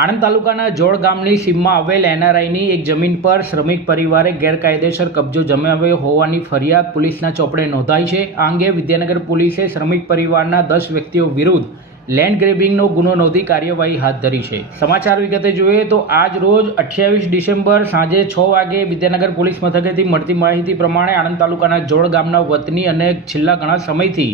આણંદ તાલુકાના જોડ ગામની સીમમાં આવેલ એનઆરઆઈની એક જમીન પર શ્રમિક પરિવારે ગેરકાયદેસર કબજો જમાવ્યો હોવાની ફરિયાદ પોલીસના ચોપડે નોંધાઈ છે. આ અંગે વિદ્યાનગર પોલીસે શ્રમિક પરિવારના દસ વ્યક્તિઓ વિરુદ્ધ લેન્ડ ગ્રેબિંગનો ગુનો નોંધી કાર્યવાહી હાથ ધરી છે. સમાચાર વિગતે જોઈએ તો આજ રોજ અઠ્યાવીસ ડિસેમ્બર સાંજે છ વાગે વિદ્યાનગર પોલીસ મથકેથી મળતી માહિતી પ્રમાણે આણંદ તાલુકાના જોડ ગામના વતની અને છેલ્લા ઘણા સમયથી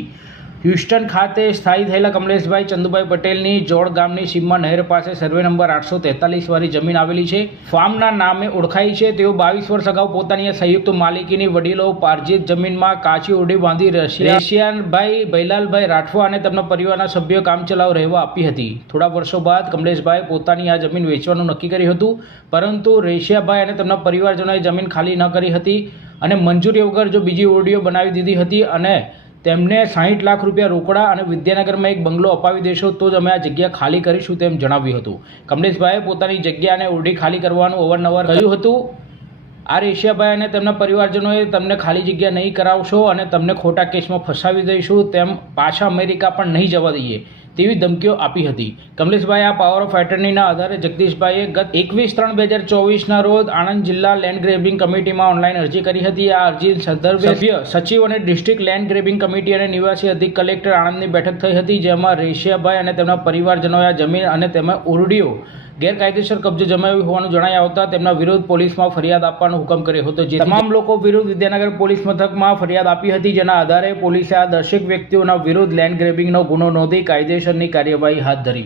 હ્યુસ્ટન ખાતે સ્થાયી થયેલા કમલેશભાઈ ચંદુભાઈ પટેલની જોડ ગામની સીમમાં નહેર પાસે સર્વે નંબર આઠસો તેતાલીસ વાળી જમીન આવેલી છે. ફાર્મના નામે ઓળખાય છે. તેઓ બાવીસ વર્ષ અગાઉ પોતાની સંયુક્ત માલિકીની વડીલો પારજીત જમીનમાં કાચી ઓરડી બાંધી રશિયા રશિયાનભાઈ ભૈલાલભાઈ રાઠવા અને તેમના પરિવારના સભ્યો કામચલાઉ રહેવા આપી હતી. થોડા વર્ષો બાદ કમલેશભાઈ પોતાની આ જમીન વેચવાનું નક્કી કર્યું હતું. પરંતુ રેશિયાભાઈ અને તેમના પરિવારજનોએ જમીન ખાલી ન કરી હતી અને મંજૂરી વગર જો બીજી ઓરડીઓ બનાવી દીધી હતી અને તેમને સાહીઠ લાખ રૂપિયા રોકડા અને વિદ્યાનગરમાં એક બંગલો અપાવી દેશો, તો જ અમે આ જગ્યા ખાલી કરીશું તેમ જણાવ્યું હતું. કમલેશભાઈએ પોતાની જગ્યા અને ઓરડી ખાલી કરવાનું અવારનવાર કહ્યું હતું. આ રેશિયાભાઈ અને તેમના પરિવારજનોએ તમને ખાલી જગ્યા નહીં કરાવશો અને તમને ખોટા કેસમાં ફસાવી દઈશું તેમ પાછા અમેરિકા પણ નહીં જવા દઈએ. તેવી ધમકીઓ આપી હતી. કમલેશભાઈ આ પાવર ઓફ એટર્નીના આધારે જગદીશભાઈએ ગત એકવીસ ત્રણ બે હજાર ચોવીસના રોજ આણંદ જિલ્લા લેન્ડ ગ્રેબિંગ કમિટીમાં ઓનલાઈન અરજી કરી હતી. આ અરજી સંદર્ભે સચિવ અને ડિસ્ટ્રિક્ટ લેન્ડ ગ્રેબિંગ કમિટી અને નિવાસી અધિક કલેક્ટર આણંદની બેઠક થઈ હતી, જેમાં રેશિયાભાઈ અને તેમના પરિવારજનોએ આ જમીન અને તેમાં ઓરડીઓ ગેરકાયદેસર કબજે જમાવી હોવાનું જણાઈ આવતા તેમના વિરુદ્ધ પોલીસમાં ફરિયાદ આપવાનો હુકમ કર્યો હતો, જે તમામ લોકો વિરુદ્ધ વિદ્યાનગર પોલીસ મથકમાં ફરિયાદ આપી હતી, જેના આધારે પોલીસે આ દર્શક વ્યક્તિઓના વિરુદ્ધ લેન્ડ ગ્રેબિંગનો ગુનો નોંધી કાયદેસરની કાર્યવાહી હાથ ધરી.